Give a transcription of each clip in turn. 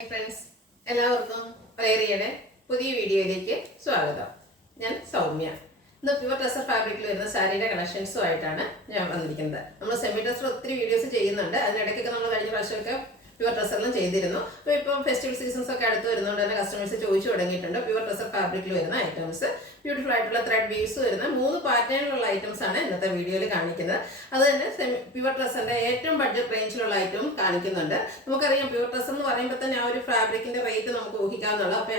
Hi friends, എല്ലാവർക്കും പ്രേരിയുടെ പുതിയ വീഡിയോയിലേക്ക് സ്വാഗതം. ഞാൻ സൗമ്യ. ഇന്ന് പ്യുവർ ടെസർ ഫാബ്രിക്കിൽ വരുന്ന സാരിയുടെ കളക്ഷൻസുമായിട്ടാണ് ഞാൻ വന്നിരിക്കുന്നത്. നമ്മൾ സെമി ടെസർ ഒത്തിരി വീഡിയോസ് ചെയ്യുന്നുണ്ട്. അതിനിടയ്ക്കൊക്കെ നമ്മൾ കഴിഞ്ഞ പ്രാവശ്യമൊക്കെ പ്യുവർ ടെസറിലും ചെയ്തിരുന്നു. അപ്പോൾ ഇപ്പം ഫെസ്റ്റിവൽ സീസൺസ് ഒക്കെ അടുത്ത് വരുന്നതുകൊണ്ട് തന്നെ കസ്റ്റമേഴ്സ് ചോദിച്ചു തുടങ്ങിയിട്ടുണ്ട്. പ്യുവർ ടെസർ ഫാബ്രിക്കിൽ വരുന്ന ഐറ്റംസ്, ബ്യൂട്ടിഫുൾ ആയിട്ടുള്ള ത്രെഡ് വീവ്സ് വരുന്ന 3 പാറ്റേണിലുള്ള ഐറ്റംസ് ആണ് ഇന്നത്തെ വീഡിയോയിൽ കാണിക്കുന്നത്. അത് തന്നെ പ്യുവർ ടെസറിന്റെ ഏറ്റവും ബഡ്ജറ്റ് റേഞ്ചിലുള്ള ഐറ്റവും കാണിക്കുന്നുണ്ട്. നമുക്കറിയാം പ്യുവർ ടെസർ എന്ന് പറയുമ്പോൾ തന്നെ ആ ഒരു ഫാബ്രിക്കിന്റെ റേറ്റ് നമുക്ക് ഊഹിക്കാവുന്നുള്ളൂ. അപ്പോൾ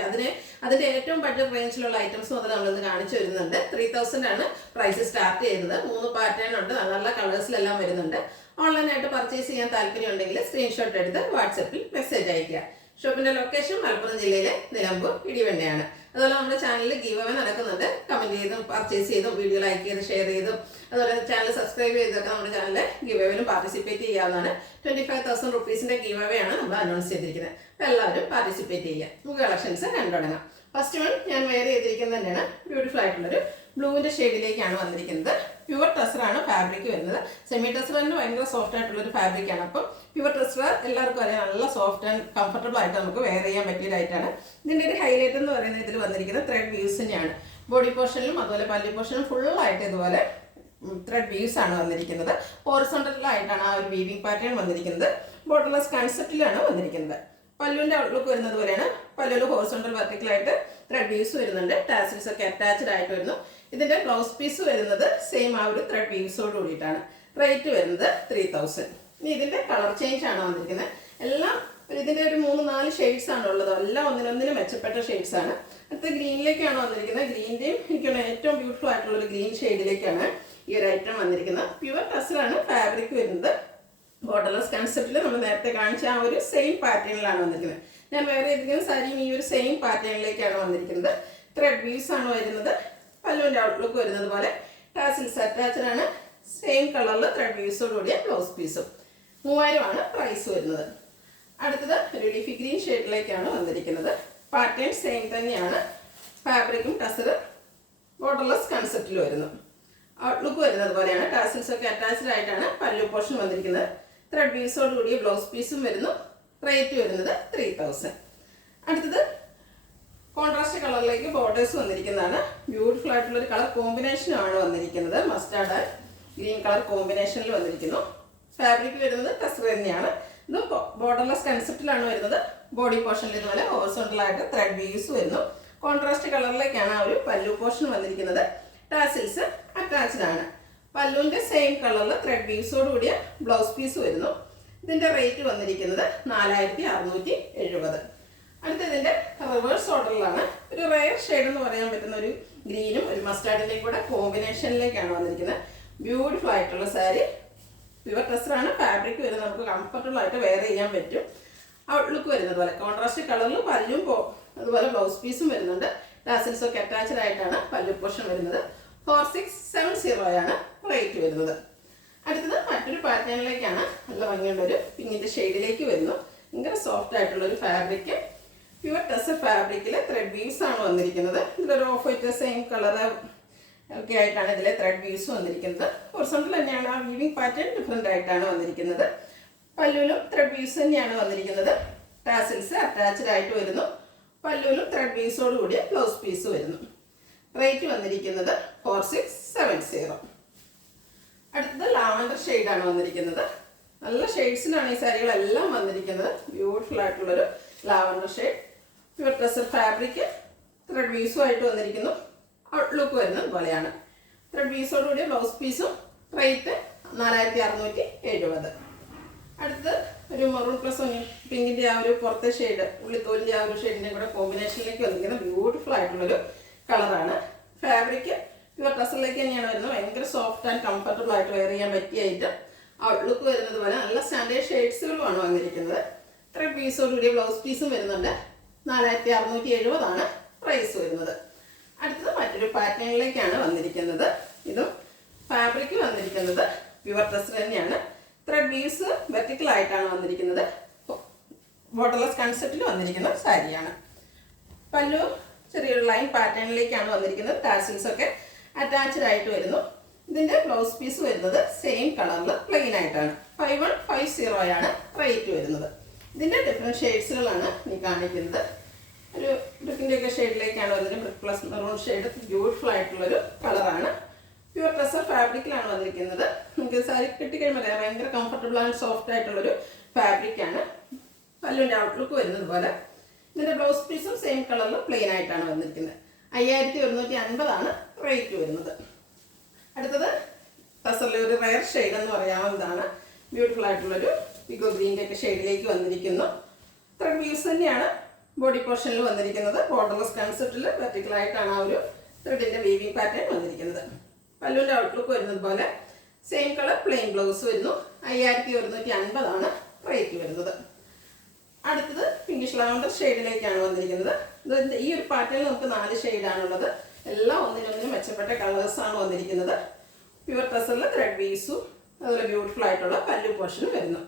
അതിന്റെ ഏറ്റവും ബഡ്ജറ്റ് റേഞ്ചിലുള്ള ഐറ്റംസ് മുതൽ നമ്മളിന്ന് കാണിച്ചു വരുന്നുണ്ട്. 3000 ആണ് പ്രൈസ് സ്റ്റാർട്ട് ചെയ്തത്. 3 പാറ്റേൺ ഉണ്ട്, നല്ല കളേഴ്സിലെല്ലാം വരുന്നുണ്ട്. ഓൺലൈനായിട്ട് പർച്ചേസ് ചെയ്യാൻ താല്പര്യമുണ്ടെങ്കിൽ സ്ക്രീൻഷോട്ട് എടുത്ത് വാട്സപ്പിൽ മെസ്സേജ് അയയ്ക്കുക. ഷോപ്പിന്റെ ലൊക്കേഷൻ മലപ്പുറം ജില്ലയിലെ നിലമ്പൂർ ഇടിവണ്ണയാണ്. അതുപോലെ നമ്മുടെ ചാനലിൽ ഗീവ് അവേ നടക്കുന്നുണ്ട്. കമന്റ് ചെയ്തും പർച്ചേസ് ചെയ്തും വീഡിയോ ലൈക്ക് ചെയ്ത് ഷെയർ ചെയ്തും അതുപോലെ ചാനൽ സബ്സ്ക്രൈബ് ചെയ്തൊക്കെ നമ്മുടെ ചാനലിലെ ഗീവ് അവേയിലും പാർട്ടിസിപ്പേറ്റ് ചെയ്യാവുന്നതാണ്. 25,000 റുപ്പീസിന്റെ ഗീവ് അവേ ആണ് നമ്മൾ അനൗൺസ് ചെയ്തിരിക്കുന്നത്. അപ്പോൾ എല്ലാവരും പാർട്ടിസിപ്പേറ്റ് ചെയ്യാം. നമുക്ക് കളക്ഷൻസ് കണ്ടുതുടങ്ങാം. ഫസ്റ്റ് വൺ ഞാൻ വെയർ ചെയ്തിരിക്കുന്നത് തന്നെയാണ് ബ്യൂട്ടിഫുൾ ആയിട്ടുള്ളൊരു ബ്ലൂവിന്റെ ഷെയ്ഡിലേക്കാണ് വന്നിരിക്കുന്നത്. പ്യുവർ ടെസറാണ് ഫാബ്രിക് വരുന്നത്. സെമി ടെസർ തന്നെ ഭയങ്കര സോഫ്റ്റ് ആയിട്ടുള്ളൊരു ഫാബ്രിക്കാണ്. അപ്പം പ്യുവർ ടെസർ എല്ലാവർക്കും അറിയാം, നല്ല സോഫ്റ്റ് ആൻഡ് കംഫർട്ടബിൾ ആയിട്ട് നമുക്ക് വെയർ ചെയ്യാൻ പറ്റിയതായിട്ടാണ്. ഇതിൻ്റെ ഒരു ഹൈലൈറ്റ് എന്ന് പറയുന്നത് ഇതിൽ വന്നിരിക്കുന്നത് ത്രെഡ് വീവ്സ് തന്നെയാണ്. ബോഡി പോർഷനിലും അതുപോലെ പല്ലി പോർഷനിലും ഫുള്ളായിട്ട് ഇതുപോലെ ത്രെഡ് വീവ്സ് ആണ് വന്നിരിക്കുന്നത്. ഹോറിസോണ്ടലായിട്ടാണ് ആ ഒരു വീവിംഗ് പാറ്റേൺ വന്നിരിക്കുന്നത്. ബോർഡർലെസ് കൺസെപ്റ്റിലാണ് വന്നിരിക്കുന്നത്. പല്ലുവിൻ്റെ ഔട്ട്ലുക്ക് വരുന്നത് പോലെയാണ്. പല്ലുവിൽ ഹോറിസോണ്ടൽ വെർട്ടിക്കലായിട്ട് ത്രെഡ് വീവ്സ് വരുന്നുണ്ട്. ടാസിൽസ് ഒക്കെ അറ്റാച്ച്ഡ് ആയിട്ട് വരുന്നു. ഇതിന്റെ ബ്ലൗസ് പീസ് വരുന്നത് സെയിം ആ ഒരു ത്രെഡ് വീവ്സോട് കൂടിയിട്ടാണ്. റേറ്റ് വരുന്നത് 3000. ഇനി ഇതിന്റെ കളർ ചേഞ്ച് ആണ് വന്നിരിക്കുന്നത്. എല്ലാം ഇതിന്റെ ഒരു 3-4 ഷെയ്ഡ്സ് ആണ് ഉള്ളത്. എല്ലാം ഒന്നിനൊന്നിനും മെച്ചപ്പെട്ട ഷെയ്ഡ്സ് ആണ്. അടുത്ത ഗ്രീനിലേക്കാണ് വന്നിരിക്കുന്നത്. ഗ്രീൻ്റെയും എനിക്കാണ് ഏറ്റവും ബ്യൂട്ടിഫുൾ ആയിട്ടുള്ള ഒരു ഗ്രീൻ ഷെയ്ഡിലേക്കാണ് ഈ ഒരു ഐറ്റം വന്നിരിക്കുന്നത്. പ്യുവർ ടെസറാണ് ഫാബ്രിക് വരുന്നത്. ബോർഡർലെസ് കൺസെപ്റ്റിൽ നമ്മൾ നേരത്തെ കാണിച്ച ആ ഒരു സെയിം പാറ്റേണിലാണ് വന്നിരിക്കുന്നത്. ഞാൻ വേറെ ചെയ്തിരിക്കുന്ന സാരിയും ഈ ഒരു സെയിം പാറ്റേണിലേക്കാണ് വന്നിരിക്കുന്നത്. ത്രെഡ് വീവ്സ് ആണ് വരുന്നത്. പല്ലുവിൻ്റെ ഔട്ട്ലുക്ക് വരുന്നത് പോലെ ടാസിൽസ് അറ്റാച്ച്ഡ് ആണ്. സെയിം കളറിൽ ത്രെഡ് വീവ്സോട് കൂടിയ ബ്ലൗസ് പീസും. 3000 ആണ് പ്രൈസ് വരുന്നത്. അടുത്തത് ഒരു ലീഫി ഗ്രീൻ ഷെയ്ഡിലേക്കാണ് വന്നിരിക്കുന്നത്. പാറ്റേൺ സെയിം തന്നെയാണ്. ഫാബ്രിക്കും ടെസർ ബോർഡർലെസ് കൺസെപ്റ്റിൽ വരുന്നു. ഔട്ട്ലുക്ക് വരുന്നത് പോലെയാണ്. ടാസിൽസ് ഒക്കെ അറ്റാച്ച്ഡ് ആയിട്ടാണ് പല്ലു പോർഷൻ വന്നിരിക്കുന്നത്. ത്രെഡ് വീവ്സോട് കൂടിയ ബ്ലൗസ് പീസും വരുന്നു. റേറ്റ് വരുന്നത് 3000. അടുത്തത് കോൺട്രാസ്റ്റ് കളറിലേക്ക് ബോർഡേഴ്സ് വന്നിരിക്കുന്നതാണ്. ബ്യൂട്ടിഫുൾ ആയിട്ടുള്ള ഒരു കളർ കോമ്പിനേഷനാണ് വന്നിരിക്കുന്നത്. മസ്റ്റാർഡ് ആൻഡ് ഗ്രീൻ കളർ കോമ്പിനേഷനിൽ വന്നിരിക്കുന്നു. ഫാബ്രിക് വരുന്നത് ടെസർ തന്നെയാണ്. ഇത് ബോർഡർലെസ് കൺസെപ്റ്റിലാണ് വരുന്നത്. ബോഡി പോർഷനിൽ ഇതുപോലെ ഹോറിസോണ്ടലായിട്ട് ത്രെഡ് വീവ്സ് വരുന്നു. കോൺട്രാസ്റ്റ് കളറിലേക്കാണ് ആ ഒരു പല്ലു പോർഷൻ വന്നിരിക്കുന്നത്. ടാസിൽസ് അറ്റാച്ച്ഡ് ആണ്. പല്ലുവിൻ്റെ സെയിം കളറിൽ ത്രെഡ് വീവ്സോട് കൂടിയ ബ്ലൗസ് പീസ് വരുന്നു. ഇതിൻ്റെ റേറ്റ് വന്നിരിക്കുന്നത് 4670. അടുത്ത ഇതിൻ്റെ റിവേഴ്സ് ഓർഡറിലാണ്. ഒരു റെയർ ഷെയ്ഡ് എന്ന് പറയാൻ പറ്റുന്ന ഒരു ഗ്രീനും ഒരു മസ്റ്റാർഡിൻ്റെയും കൂടെ കോമ്പിനേഷനിലേക്കാണ് വന്നിരിക്കുന്നത്. ബ്യൂട്ടിഫുൾ ആയിട്ടുള്ള സാരി. പ്യുവർ ടെസറാണ് ഫാബ്രിക് വരുന്നത്. നമുക്ക് കംഫർട്ടബിൾ ആയിട്ട് വെയർ ചെയ്യാൻ പറ്റും. ഔട്ട്ലുക്ക് വരുന്നത് പോലെ കോൺട്രാസ്റ്റ് കളറിൽ പല്ലും അതുപോലെ ബ്ലൗസ് പീസും വരുന്നുണ്ട്. ടാസിൽസ് ഒക്കെ അറ്റാച്ച്ഡ് ആയിട്ടാണ് പല്ലു പോർഷൻ വരുന്നത്. 4670 ആണ് റേറ്റ് വരുന്നത്. അടുത്തത് മറ്റൊരു പാറ്റേണിലേക്കാണ്. നല്ല ഭംഗിയുള്ള ഒരു പിങ്കിൻ്റെ ഷെയ്ഡിലേക്ക് വരുന്നു. ഭയങ്കര സോഫ്റ്റ് ആയിട്ടുള്ള ഒരു ഫാബ്രിക്. പ്യുവർ ടെസർ ഫാബ്രിക്കിൽ ത്രെഡ് വീവ്സ് ആണ് വന്നിരിക്കുന്നത്. ഇതിലൊരു ഓഫ് വൈറ്റ് സെയിം കളർ ഒക്കെ ആയിട്ടാണ് ഇതിലെ ത്രെഡ് വീവ്സ് വന്നിരിക്കുന്നത്. ഹൊറിസോണ്ടൽ തന്നെയാണ്. ആ വീവിംഗ് പാറ്റേൺ ഡിഫറെൻ്റ് ആയിട്ടാണ് വന്നിരിക്കുന്നത്. പല്ലുവിലും ത്രെഡ് വീവ്സ് തന്നെയാണ് വന്നിരിക്കുന്നത്. ടാസിൽസ് അറ്റാച്ച്ഡ് ആയിട്ട് വരുന്നു. പല്ലുവിലും ത്രെഡ് വീവ്സോട് കൂടിയ ബ്ലൗസ് പീസ് വരുന്നു. റേറ്റ് വന്നിരിക്കുന്നത് 4670. അടുത്തത് ലാവൻഡർ ഷെയ്ഡാണ് വന്നിരിക്കുന്നത്. നല്ല ഷെയ്ഡ്സിലാണ് ഈ സാരികളെല്ലാം വന്നിരിക്കുന്നത്. ബ്യൂട്ടിഫുൾ ആയിട്ടുള്ളൊരു lavender shade. Pure tussar fabric thread വീവ്സും ആയിട്ട് വന്നിരിക്കുന്നു. ഔട്ട്ലുക്ക് വരുന്നത് പോലെയാണ്. ത്രെഡ് വീവ്സോട് കൂടിയ ബ്ലൗസ് പീസും. റേറ്റ് 4670. അടുത്തത് ഒരു മെറൂൺ പ്ലസ് പിങ്കിൻ്റെ ആ ഒരു പുറത്തെ ഷെയ്ഡ്, ഉള്ളിത്തോലിൻ്റെ ആ ഒരു ഷെയ്ഡിൻ്റെ കൂടെ കോമ്പിനേഷനിലേക്ക് വന്നിരിക്കുന്ന ബ്യൂട്ടിഫുൾ ആയിട്ടുള്ളൊരു കളറാണ്. ഫാബ്രിക് പ്യുവർ ടെസറിലേക്ക് തന്നെയാണ് വരുന്നത്. ഭയങ്കര സോഫ്റ്റ് ആൻഡ് കംഫർട്ടബിൾ ആയിട്ട് വെയർ ചെയ്യാൻ പറ്റിയ ഐറ്റം. ഔട്ട്ലുക്ക് വരുന്നത് പോലെ നല്ല സ്റ്റാൻഡേർഡ് ഷെയ്ഡ്സുകളുമാണ് വന്നിരിക്കുന്നത്. ത്രെഡ് പീസോട് കൂടിയ ബ്ലൗസ് പീസും വരുന്നുണ്ട്. 4670 ആണ് പ്രൈസ് വരുന്നത്. അടുത്തത് മറ്റൊരു പാറ്റേണിലേക്കാണ് വന്നിരിക്കുന്നത്. ഇതും ഫാബ്രിക് വന്നിരിക്കുന്നത് പ്യുവർ ടെസർ തന്നെയാണ്. ത്രെഡ് വീവ്സ് വെർട്ടിക്കൽ ആയിട്ടാണ് വന്നിരിക്കുന്നത്. ബോർഡർലെസ് കൺസെപ്റ്റിൽ വന്നിരിക്കുന്ന സാരിയാണ്. പല്ലു ചെറിയൊരു ലൈൻ പാറ്റേണിലേക്കാണ് വന്നിരിക്കുന്നത്. ടാസിൽസ് ഒക്കെ അറ്റാച്ച്ഡ് ആയിട്ട് വരുന്നു. ഇതിൻ്റെ ബ്ലൗസ് പീസ് വരുന്നത് സെയിം കളറിൽ പ്ലെയിൻ ആയിട്ടാണ്. 5150 ആണ് റേറ്റ് വരുന്നത്. ഇതിൻ്റെ ഡിഫറെൻറ്റ് ഷെയ്ഡ്സുകളാണ് ഈ കാണിക്കുന്നത്. ഒരു ബ്രിക്കിൻ്റെയൊക്കെ ഷെയ്ഡിലേക്കാണ് വരുന്നത്. Brick plus maroon shade beautiful ആയിട്ടുള്ളൊരു കളറാണ്. പ്യുവർ ടെസർ ഫാബ്രിക്കിലാണ് വന്നിരിക്കുന്നത്. നമുക്ക് സാരി കിട്ടിക്കഴിയുമ്പോൾ ഭയങ്കര കംഫർട്ടബിൾ ആൻഡ് സോഫ്റ്റ് ആയിട്ടുള്ളൊരു ഫാബ്രിക്കാണ്. പല്ലുവിൻ്റെ ഔട്ട്ലുക്ക് വരുന്നത് പോലെ. ഇതിൻ്റെ ബ്ലൗസ് പീസും സെയിം കളറിൽ പ്ലെയിൻ ആയിട്ടാണ് വന്നിരിക്കുന്നത്. 5150 റേറ്റ് വരുന്നത്. അടുത്തത് ടസറിലെ ഒരു റയർ ഷെയ്ഡ് എന്ന് പറയാവുന്നതാണ്. ബ്യൂട്ടിഫുൾ ആയിട്ടുള്ളൊരു പിഗോ ഗ്രീൻ്റെ ഒക്കെ ഷെയ്ഡിലേക്ക് വന്നിരിക്കുന്നു. ത്രെഡ് വ്യൂസ് തന്നെയാണ് ബോഡി പോർഷനിൽ വന്നിരിക്കുന്നത്. ബോർഡർലെസ് കൺസെപ്റ്റിൽ വെർട്ടിക്കലായിട്ടാണ് ആ ഒരു ത്രെഡിൻ്റെ വീവിങ് പാറ്റേൺ വന്നിരിക്കുന്നത്. പല്ലുവിൻ്റെ ഔട്ട്ലുക്ക് വരുന്നത് പോലെ സെയിം കളർ പ്ലെയിൻ ബ്ലൗസ് വരുന്നു. 5150 റേറ്റ് വരുന്നത്. അടുത്തത് പിങ്കിഷ് ലാവണ്ടർ ഷെയ്ഡിലേക്കാണ് വന്നിരിക്കുന്നത്. ഈ ഒരു പാറ്റേണിൽ നമുക്ക് 4 ഷെയ്ഡാണുള്ളത്. എല്ലാം ഒന്നിനൊന്നിനും മെച്ചപ്പെട്ട കളേഴ്സാണ് വന്നിരിക്കുന്നത്. പ്യുവർ ടസറിൽ ത്രെഡ് വീസും അതുപോലെ ബ്യൂട്ടിഫുൾ ആയിട്ടുള്ള പല്ലു പോർഷനും വരുന്നു.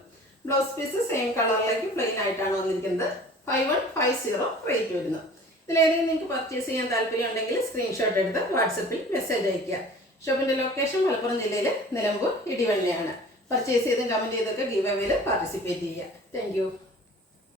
ബ്ലൗസ് പീസ് സെയിം കളറിലേക്ക് പ്ലെയിൻ ആയിട്ടാണ് വന്നിരിക്കുന്നത്. 5150 റേറ്റ് വരുന്നു. ഇതിലേതെങ്കിലും നിങ്ങൾക്ക് പർച്ചേസ് ചെയ്യാൻ താല്പര്യം ഉണ്ടെങ്കിൽ സ്ക്രീൻഷോട്ട് എടുത്ത് വാട്സപ്പിൽ മെസ്സേജ് അയയ്ക്കുക. ഷോപ്പിൻ്റെ ലൊക്കേഷൻ മലപ്പുറം ജില്ലയിലെ നിലമ്പൂർ ഇടിവണ്ണയാണ്. പർച്ചേസ് ചെയ്തും കമൻറ്റ് ചെയ്തൊക്കെ ഗീവ് അവേയിൽ പാർട്ടിസിപ്പേറ്റ് ചെയ്യുക. Thank you.